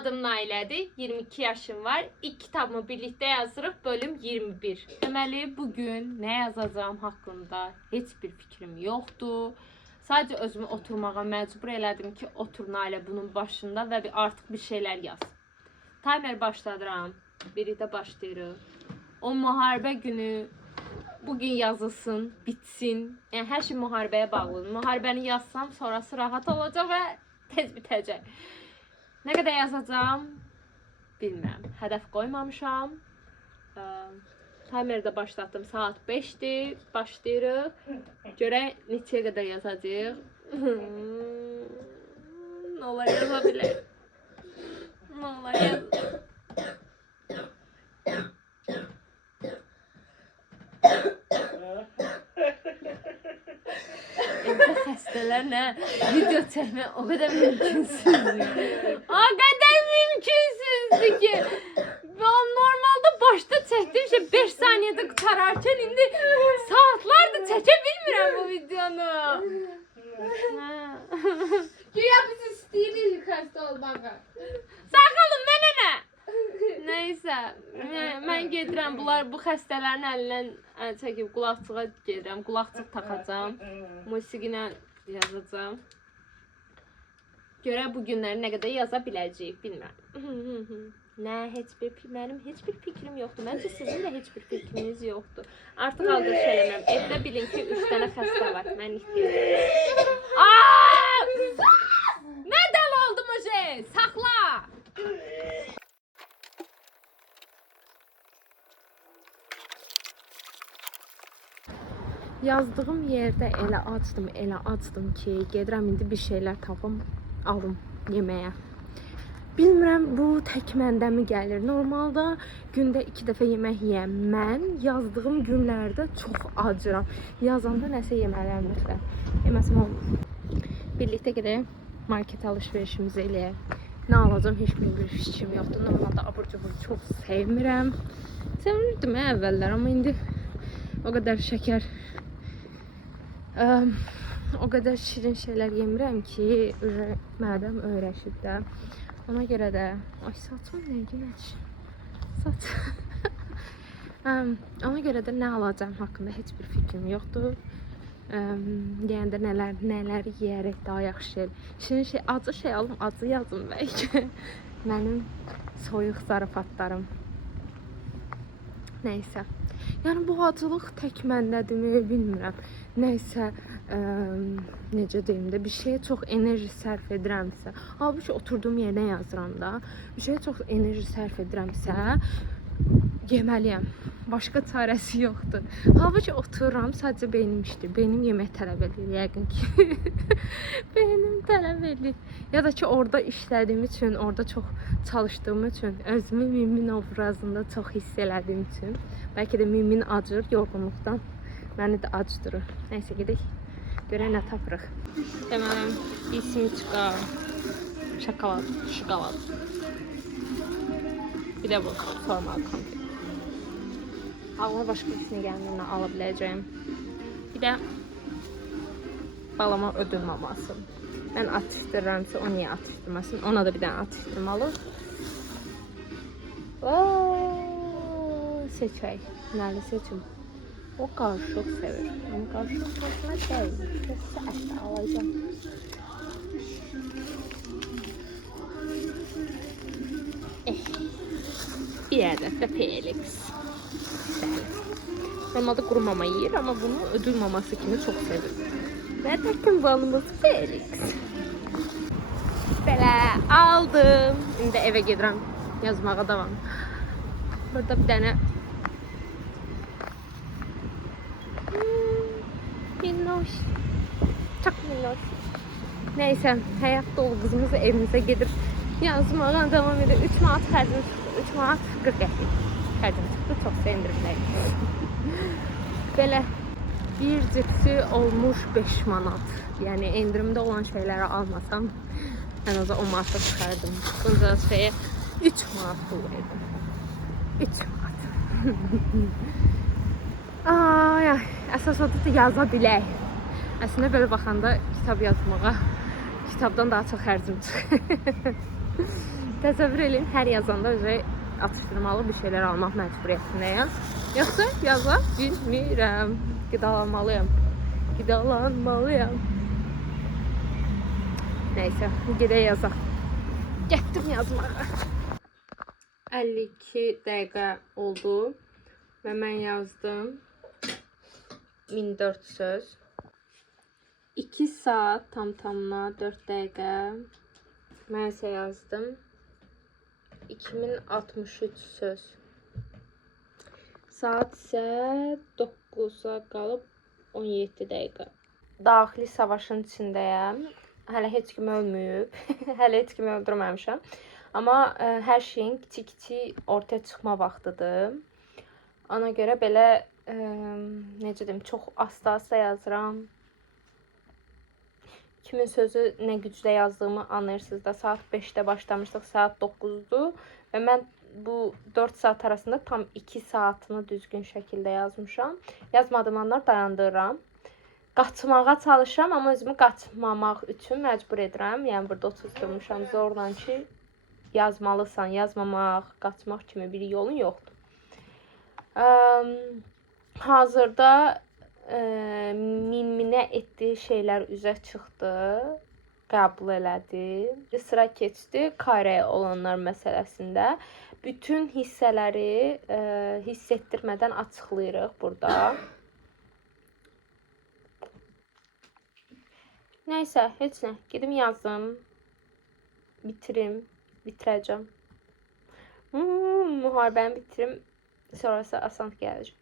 Adım Nailədir, 22 yaşım var. İlk kitabımı birlikdə yazırıq, bölüm 21. Deməli, bugün nə yazacağım haqqında heç bir fikrim yoxdur. Sadəcə özümü oturmağa məcbur elədim ki, otur Nailə bunun başında və artıq bir şeylər yaz. Timer başladıram, birlikdə başlayırıq. O müharibə günü bugün yazılsın, bitsin. Yəni, hər şey müharibəyə bağlıdır. Müharibəni yazsam, sonrası rahat olacaq və tez bitəcək. Nə qədər yazacağım bilmirəm. Hədəf qoymamışam. Timerdə başlatdım. Saat 5-dir. Başlayırıq. Görək neçəyə qədər yazacağıq. Nə olar yaza bilər. Nə olar yaza. Evdə xəstələrlə video çəkmək o qədər mümkünsüzdür. O qədər mümkünsüzdür ki. Ben normalde başta çəkdiyim şey 5 saniyədə qutararkən indi saatlardır çəkə bilmirəm bu videonu. Güya biz istəyirik xəstə olmağı. Saxalım mənə nə? Neyse, mən gedirəm. Bu xəstələrin əlindən çəkib qulaqçığa gedirəm. Qulaqçıq taxacağım. Musiqinə yazacağım. Görək bu günləri nə qədər yaza biləcəyik, bilmirəm. Mənim heç bir fikrim yoxdur. Məncə sizin də heç bir fikriniz yoxdur. Artıq aldırış eləməm. Evdə bilin ki, 3 dənə xəstə var. Mən istəyirəm. Nə dəl oldum o şey? Saxla! Yazdığım yerdə elə açdım ki, gedirəm indi bir şeylər tapım, alım yeməyə. Bilmirəm bu tək məndə mi gəlir. Normalda gündə 2 dəfə yemək yeyəm. Mən yazdığım günlərdə çox acıram. Yazanda nəsə yeməliyəm mütləq. Yeməsəm olmaz. Birlikdə gedək market alış-verişimizi eləyək. Nə alacağım heç bir fikrim yoxdur. Normalda abur-cubur çox sevmirəm. Sevirdim əvvəllər, amma indi o qədər şəkər, o qədər şirin şeylər yemirəm ki, mədəm öyrəşib də. Ona görə də, ay saçım nə günəş, saç. Ona görə də nə alacağım haqqında heç bir fikrim yoxdur. Deyəndə nələr yeyərək daha yaxşı. Şirin şey, acı şey alım, acı yazım bəlkə. Mənim soyuq zarafatlarım. Neysə. Yəni bu acılıq tək məndədirmi, bilmirəm. Nəysə, necə deyim də, bir şeyə çox enerji sərf edirəmsə, halbuki oturduğum yerdən yazıram da, bir şeyə çox enerji sərf edirəmsə, yeməliyəm. Başqa çarəsi yoxdur. Halbuki otururam, sadəcə beynim işləyir. Beynim yemək tələb edir, yəqin ki. Beynim tələb edir. Ya da ki, orada işlədiyim üçün, orada çox çalışdığım üçün, özümü Mimin obrazında çox hiss elədiyim üçün, bəlkə də Mimin acır yorğunluqdan. Məni də acıdırır. Nəysə, gedək. Görək nə tapırıq. Deməli, İsmiçqa, şokolad. Bir də bu formal konfet. Ağlıma başqa ikisini gəlməyinə ala biləcəyim. Bir də balama ödül maması. Mən atışdırıramsa, o niyə atışdırmasın? Ona da bir dənə atışdırmalı. Seçək. Nəli seçim? O qarışıq sevir. Ama qarışıq hoşuma deyil. Kesə əslə alacağım. Bir ədəd də Felix. Normalde quru mama yiyir, amma bunu ödül maması kimi çox sevir. Və təkin balımız Felix. Belə aldım. İndi evə gedirəm. Yazmağa davam. Burada bir dənə minnoş. Çok minnoş. Neyse, həyat dolu qızımız evimizə gedib yazmağa devam edir. 3 manat xərcim çıxdı. 3 manat 40 qəpik xərcim çıxdı. Çox sevindirimli. Belə bir cipsi olmuş 5 manat. Yəni endirimdə olan şeyləri almasam ən azı 10 manata çıxardım. Bunca şeyə 3 manat pul verdim. 3 manat. Ay, əsas odur da yaza bilək. Əslində belə baxanda kitab yazmağa kitabdan daha çox xərcim çıxır. Təsəvvür edin, hər yazanda özə atışdırmalı bir şeylər almaq məcburiyyətindəyəm. Yoxsa yaza bilmirəm. Qidalanmalıyam. Qidalanmalıyam. Neyse, gedək yazaq. Getdim yazmağa. 52 dəqiqə oldu və mən yazdım 1004 söz. 2 saat tam-tamına 4 dəqiqə. Mən isə yazdım 2063 söz. Saat isə 9'a qalıb 17 dəqiqə. Daxili savaşın içindəyəm. Hələ heç kim ölməyib. Hələ heç kim öldürməmişəm. Amma hər şeyin kiçik-kiçik ortaya çıxma vaxtıdır. Ona görə belə necə deyim, çox asta-asta yazıram. Kimin sözü nə güclə yazdığımı anlayırsınız da. Saat 5'də başlamışdıq, saat 9'dur və mən bu 4 saat arasında tam 2 saatını düzgün şəkildə yazmışam. Yazmadığım anlar dayandırıram. Qaçmağa çalışıram, amma özümü qaçmamaq üçün məcbur edirəm. Yəni burada oturtmuşam zorla ki, yazmalısan, yazmamaq, qaçmaq kimi bir yolun yoxdur. Hazırda minminə etdiyi şeylər üzə çıxdı, qəbul elədi. Sıra keçdi Kayraya olanlar məsələsində. Bütün hissələri hiss etdirmədən açıqlayırıq burada. Neyse, heç nə. Gedim yazdım. Bitirəcəm. Müharibəni bitirim. Sonrası asan gələcək.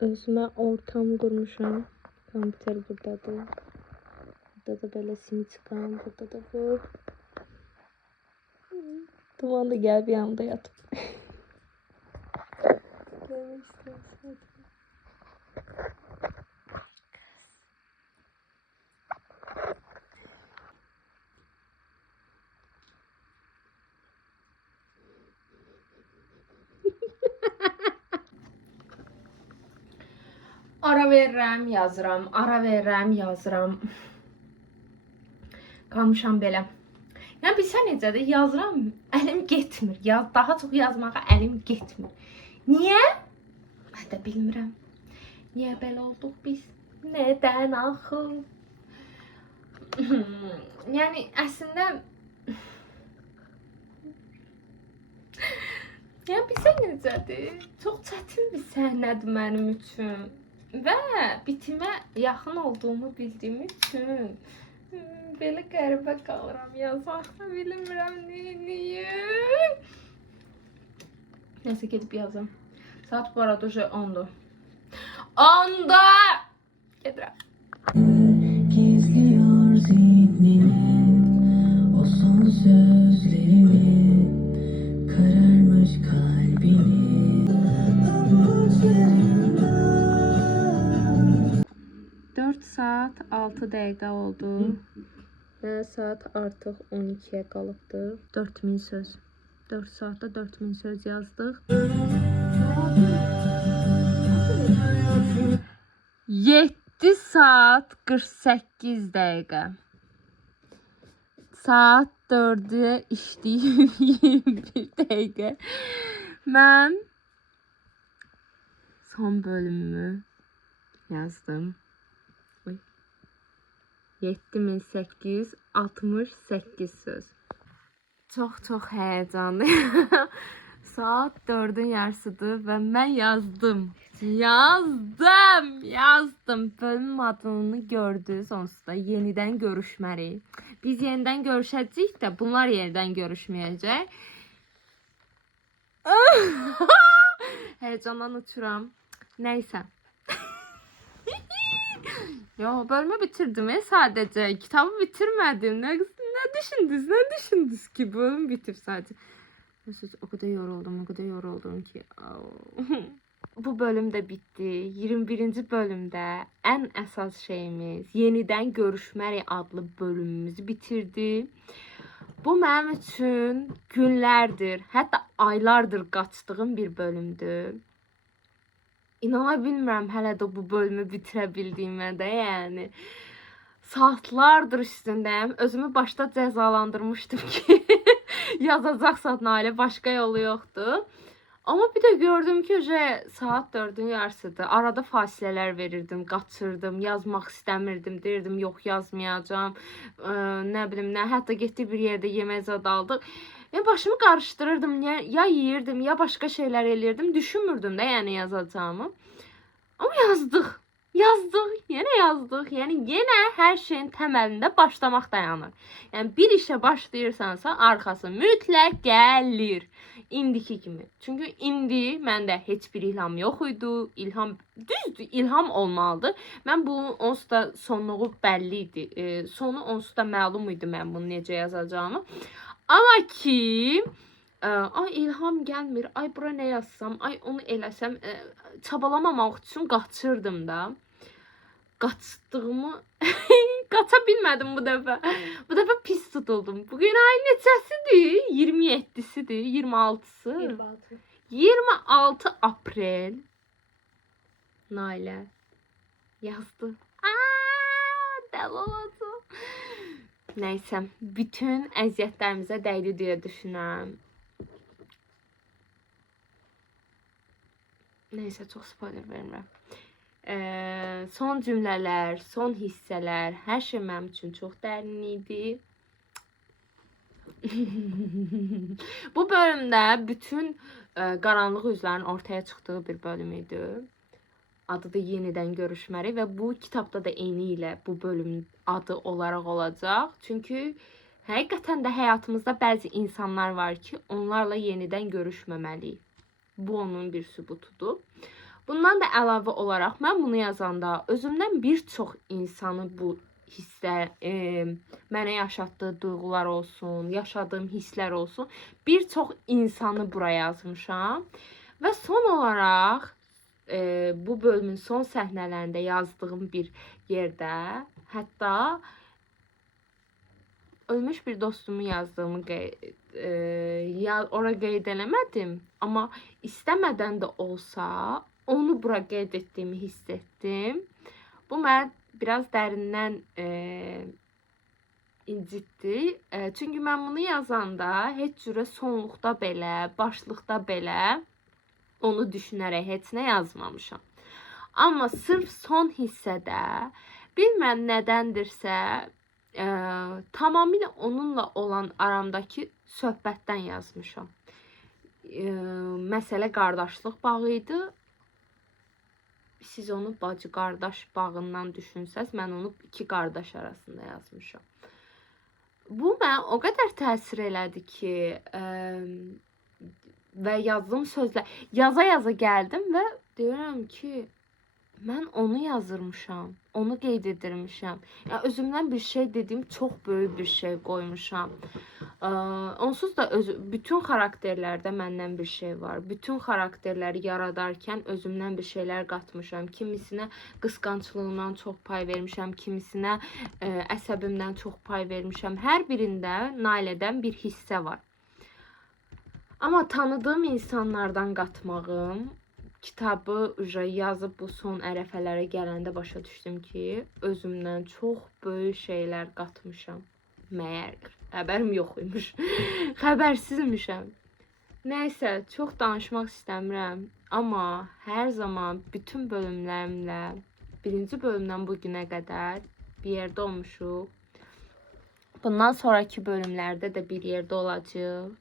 Özümə ortam qurmuşam. Kompüter buradadır. Burada da belə simçikam. Burada da bu. Duman da gəlib yanımda yatıb. Görmək istəyirəm. Ara verirəm, yazıram. Ara verirəm, yazıram. Qalmışam belə. Yəni bilsən necədir? Yazıram, əlim getmir. Daha çox yazmağa əlim getmir. Niyə? Mən də bilmirəm. Niyə belə olduq biz? Nədən axı? Yəni əslində yəni bilsən necədir? Çox çətin bir səhnədir mənim üçün. Və bitimə yaxın olduğumu bildiyim üçün belə qəribə qalıram, yazmaqda bilmirəm neyim. Neyse, gedib yazım. Saat bu arada 10'dur. 10'da! Gedirəm. Gizliyor zihnine o son sözlerimi, kararmış kalbini. 4 saat 6 dəqiqə oldu və saat artıq 12'ye qalıbdır. 4000 söz. 4 saatda 4000 söz yazdıq. 7 saat 48 dəqiqə. Saat 4'e işləyib 21 dəqiqə. Mən son bölümümü yazdım. 7868 söz. Çox həyəcanlıyım. Saat 4'ün yarısıdır və mən yazdım. Bölüm adını gördünüz, onsuz da yenidən görüşməliyik. Biz yenidən görüşəcəyik də bunlar yenidən görüşməyəcək. Heyecandan uçuram. Neyse. Yo, bölümü bitirdim sadece. Kitabı bitirmedim. Ne düşündünüz ki bölüm bitip sadece. O kadar yoruldum ki. Bu bölüm de bitti. 21. bölümde en esas şeyimiz Yeniden Görüşməli adlı bölümümüzü bitirdi. Bu mənim üçün günlərdir, hətta aylardır qaçdığım bir bölümdür. İnana bilmirəm hələ də bu bölümü bitirə bildiyimə də, yəni. Saatlardır üstündəyim. Özümü başda cəzalandırmışdım ki, yazacaqsan Nailə, başqa yolu yoxdur. Amma bir də gördüm ki, saat 4-ün yarısıdır. Arada fasilələr verirdim, qaçırdım, yazmaq istəmirdim, deyirdim yox yazmayacağam. Nə bilim nə, hətta getdik bir yerdə yemək zad aldıq. Başımı qarışdırırdım, ya yeyirdim, ya başqa şeylər eləyirdim, düşünmürdüm də yəni yazacağımı. Amma yazdıq. Yenə yazdıq. Yəni yenə hər şeyin təməlində başlamaq dayanır. Yəni bir işə başlayırsansa arxası mütləq gəlir. İndiki kimi. Çünki indi məndə heç bir ilham yox idi. Düzdür, ilham olmalıdır. Mən bunun onsuz da sonluğu bəlli idi. Sonu onsuz da məlum idi mən bunu necə yazacağımı. Amma ki ilham gəlmir. Ay bura nə yazsam, ay onu eləsəm, çabalamamaq üçün qaçırdım da. Qaçdığımı qaça bilmədim bu dəfə. Bu dəfə pis tutuldum. Bugün ay neçəsidir? 27-sidir, 26-sı. 26. 26 aprel. Nailə yazdı. Dəli olacaq. Nəysə, bütün əziyyətlərimizə dəydi deyə düşünürəm. Nəysə, çox spoiler vermirəm. Son cümlələr, son hissələr, hər şey mənim üçün çox dərin idi. Bu bölümdə bütün qaranlıq üzlərin ortaya çıxdığı bir bölüm idi. Adı da Yenidən Görüşməli və bu kitabda da eyni ilə bu bölümün adı olaraq olacaq. Çünki həqiqətən də həyatımızda bəzi insanlar var ki, onlarla yenidən görüşməməliyik. Bu onun bir sübutudur. Bundan da əlavə olaraq mən bunu yazanda özümdən bir çox insanı bu hisslər, mənə yaşatdığı duyğular olsun, yaşadığım hisslər olsun, bir çox insanı buraya yazmışam. Və son olaraq bu bölümün son səhnələrində yazdığım bir yerdə, hətta ölmüş bir dostumu yazdığımı ora qeyd eləmədim, amma istəmədən də olsa onu bura qeyd etdiyimi hiss etdim. Bu mənə biraz dərindən incitdi. Çünki mən bunu yazanda heç cürə sonluqda belə, başlıqda belə onu düşünərək heç nə yazmamışam. Amma sırf son hissədə bilmirəm nədəndirsə tamamilə onunla olan aramdakı söhbətdən yazmışam. Məsələ qardaşlıq bağı idi. Siz onu bacı-qardaş bağından düşünsəz, mən onu iki qardaş arasında yazmışam. Bu mənə o qədər təsir elədi ki, və yazdığım sözlər, yaza gəldim və deyirəm ki, mən onu yazırmışam, onu qeyd edirmişəm. Ya özümdən bir şey dediyim çox böyük bir şey qoymuşam. Onsuz da bütün xarakterlərdə məndən bir şey var. Bütün xarakterləri yaradarkən özümdən bir şeylər qatmışam. Kimisinə qısqanclığımdan çox pay vermişəm, kimisinə əsəbimdən çox pay vermişəm. Hər birində Nailədən bir hissə var. Amma tanıdığım insanlardan qatmağım, kitabı yazıb bu son ərəfələrə gələndə başa düşdüm ki, özümdən çox böyük şeylər qatmışam. Məyər xəbərim yox imiş. Xəbərsizmişəm. Nəysə, çox danışmaq istəmirəm. Amma hər zaman bütün bölümlərimlə birinci bölümdən bu günə qədər bir yerdə olmuşuq. Bundan sonraki bölümlərdə də bir yerdə olacağıq.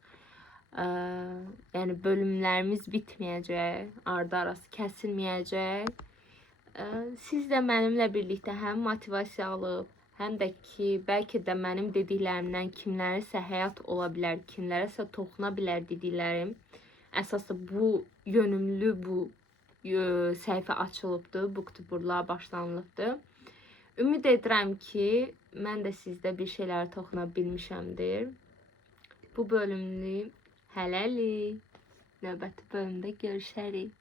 Yəni bölümlərimiz bitməyəcək, ardı arası kəsilməyəcək. Siz də mənimlə birlikdə həm motivasiya alıb, həm də ki, bəlkə də mənim dediklərimdən kimlərisə həyat ola bilər, kimlərisə toxuna bilər dediklərim. Əsasda bu yönümlü bu səhifə açılıbdır, booktuberluğa başlanılıbdır. Ümid edirəm ki, mən də sizdə bir şeylərə toxuna bilmişəmdir. Bu bölümlük hələlik. Növbəti bölümdə görüşərik.